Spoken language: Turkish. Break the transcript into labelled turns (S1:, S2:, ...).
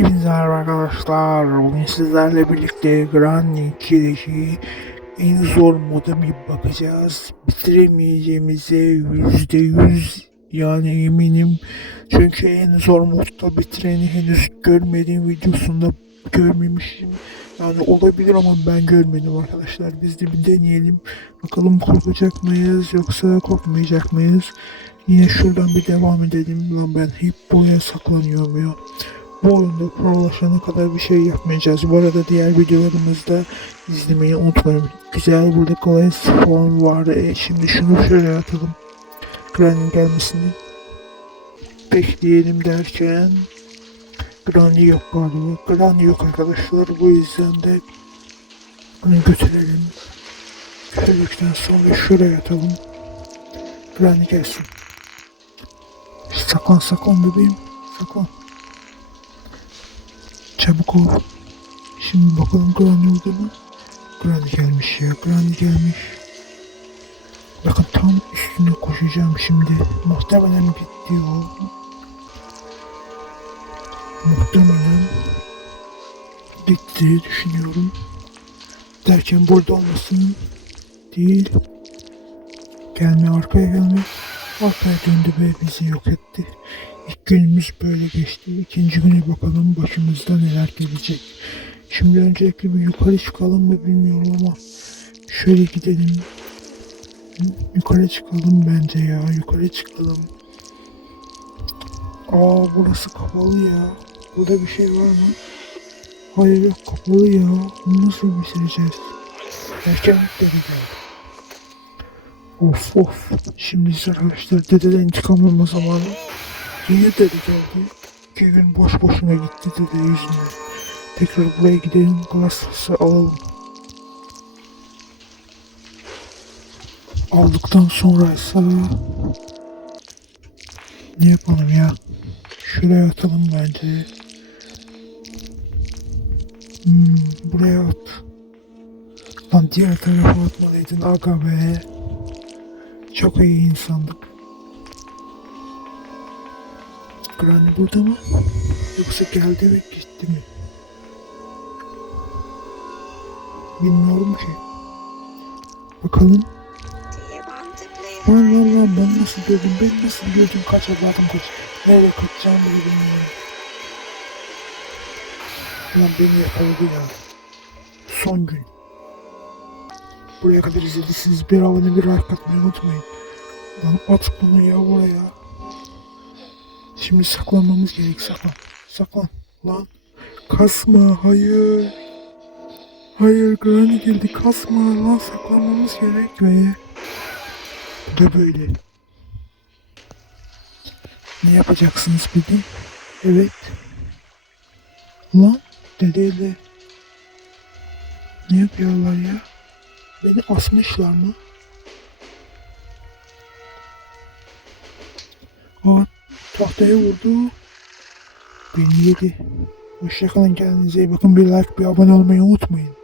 S1: Hepinize merhaba arkadaşlar. Bugün sizlerle birlikte Granny 2'deki en zor moda bir bakacağız. Bitiremeyeceğimize yüzde yüz yani eminim. Çünkü en zor modda bitireni henüz görmediğim videosunda görmemişim. Yani olabilir ama ben görmedim arkadaşlar. Biz de bir deneyelim. Bakalım korkacak mıyız yoksa korkmayacak mıyız? Yine şuradan bir devam edelim. Lan ben hep buraya saklanıyorum ya. Bu oyunda prolaşana kadar bir şey yapmayacağız. Bu arada diğer videolarımızda izlemeyi unutmayın. Güzel burada kolay form var. E, şimdi şunu şöyle atalım. Granny gelmesini bekleyelim derken Granny yok galiba. Granny yok arkadaşlar. Bu yüzden de bunu götürelim. Götürdükten sonra şuraya atalım. Granny gelsin. Saklan saklan bebeğim. Saklan. Çabuk ol. Şimdi bakalım Granny orada mı? Granny gelmiş ya. Granny gelmiş. Bakın tam üstüne koşacağım şimdi. Muhtemelen gitti o. Muhtemelen gitti düşünüyorum. Derken burada olmasın değil. Gelme arkaya gelme. Arkaya döndü ve bizi yok etti. Günümüz böyle geçti. İkinci güne bakalım başımızda neler gelecek. Şimdi öncelikle bir yukarı çıkalım mı bilmiyorum ama şöyle gidelim. Yukarı çıkalım bence ya. Yukarı çıkalım. Aa burası kapalı ya. Burada bir şey var mı? Hayır yok kapalı ya. Nasıl bitireceğiz? Erken deri geldi. Of of. Şimdi arkadaşlar dededen intikam alma zamanı. Yine dede geldi. İki gün boş boşuna gitti dede yüzünden. Tekrar buraya gidelim glassı alalım. Aldıktan sonra ise ne yapalım ya? Şuraya atalım bence. Hmm, buraya at. Lan diğer tarafa atmalıydın aga be. Çok iyi insandık. Granny burada mı? Yoksa geldi ve gitti mi? Bilmiyorum ki. Bakalım. Lan lan ben nasıl gördüm? Ben nasıl gördüm? Kaç evladım kaç. Nereye kaçacağımı bile bilmiyorum. Lan beni yakaladı ya. Son gün. Buraya kadar izlediyseniz bir abone bir like atmayı unutmayın. Lan at bunu ya buraya. Şimdi saklanmamız gerek saklan. Saklan. Lan. Kasma hayır. Hayır Granny geldi kasma lan saklanmamız gerek ve bu böyle. Ne yapacaksınız peki? Evet. Lan dedeyle ne yapıyorlar ya? Beni asmışlar mı? Aa, tahtaya vurdu. Beni yedi. Hoşçakalın kendinize iyi bakın. Bir like bir abone olmayı unutmayın.